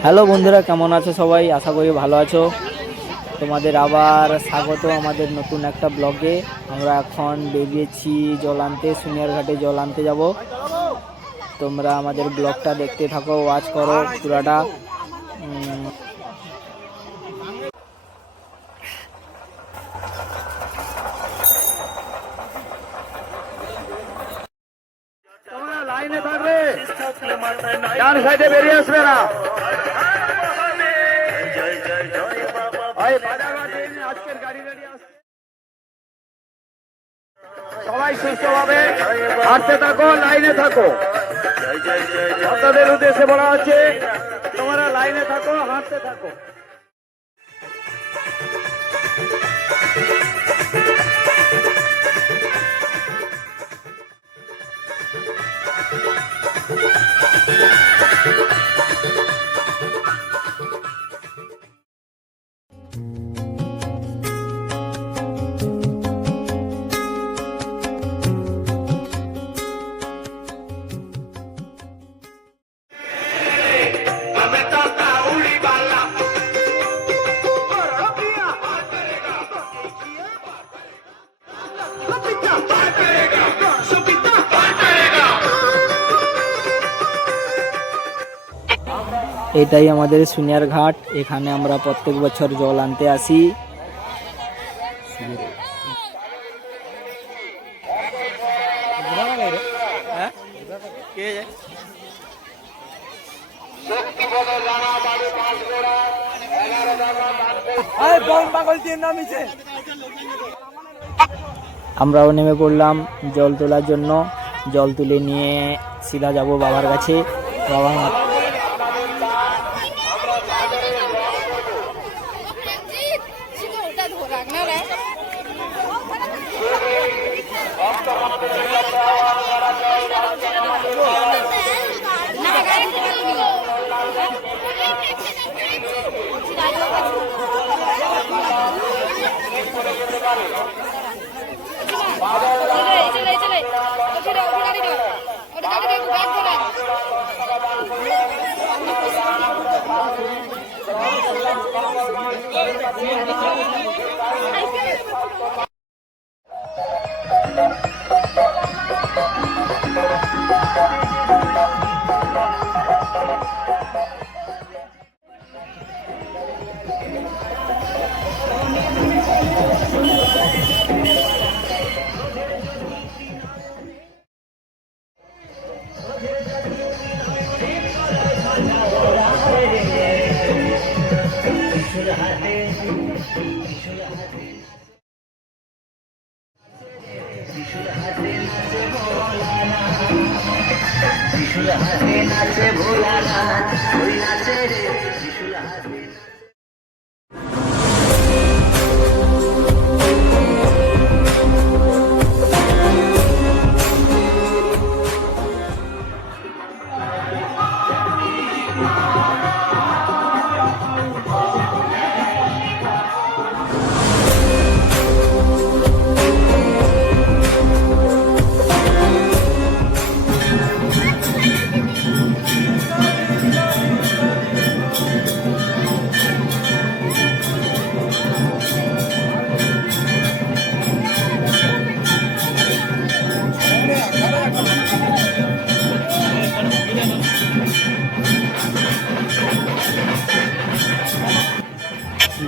Hello বন্ধুরা, কেমন আছো সবাই? আশা করি ভালো আছো। তোমাদের আবার স্বাগত আমাদের নতুন একটা ব্লগে। আমরা এখন বেরিয়েছি জল আনতে, সুনিয়ার ঘাটে জল আনতে যাব। তোমরা আমাদের ব্লগটা দেখতে থাকো, ওয়াচ করো পুরাটা। তোমরা লাইনে থাকবে, ডান সাইডে বেরিয়ে আসবে না। আজকের গাড়ি গাড়ি আসছে, সবাই সুস্থভাবে হাঁটতে থাকো, লাইনে থাকো। আপনাদের উদ্দেশ্যে বলা হচ্ছে তোমরা লাইনে থাকো, হাঁটতে থাকো। এটাই আমাদের সুনিয়ার ঘাট। এখানে আমরা প্রত্যেক বছর জল আনতে আসি। আমরাও নেমে পড়লাম জল তোলার জন্য। জল তুলে নিয়ে সিধা যাব বাবার কাছে। বাবা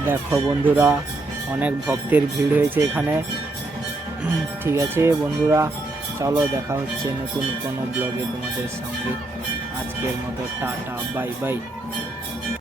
দেখো বন্ধুরা, অনেক ভক্তের ভিড় হয়েছে এখানে। ঠিক আছে বন্ধুরা, চলো দেখা হচ্ছে নতুন কোনো ব্লগে তোমাদের সঙ্গে। আজকের মতো টাটা, বাই বাই।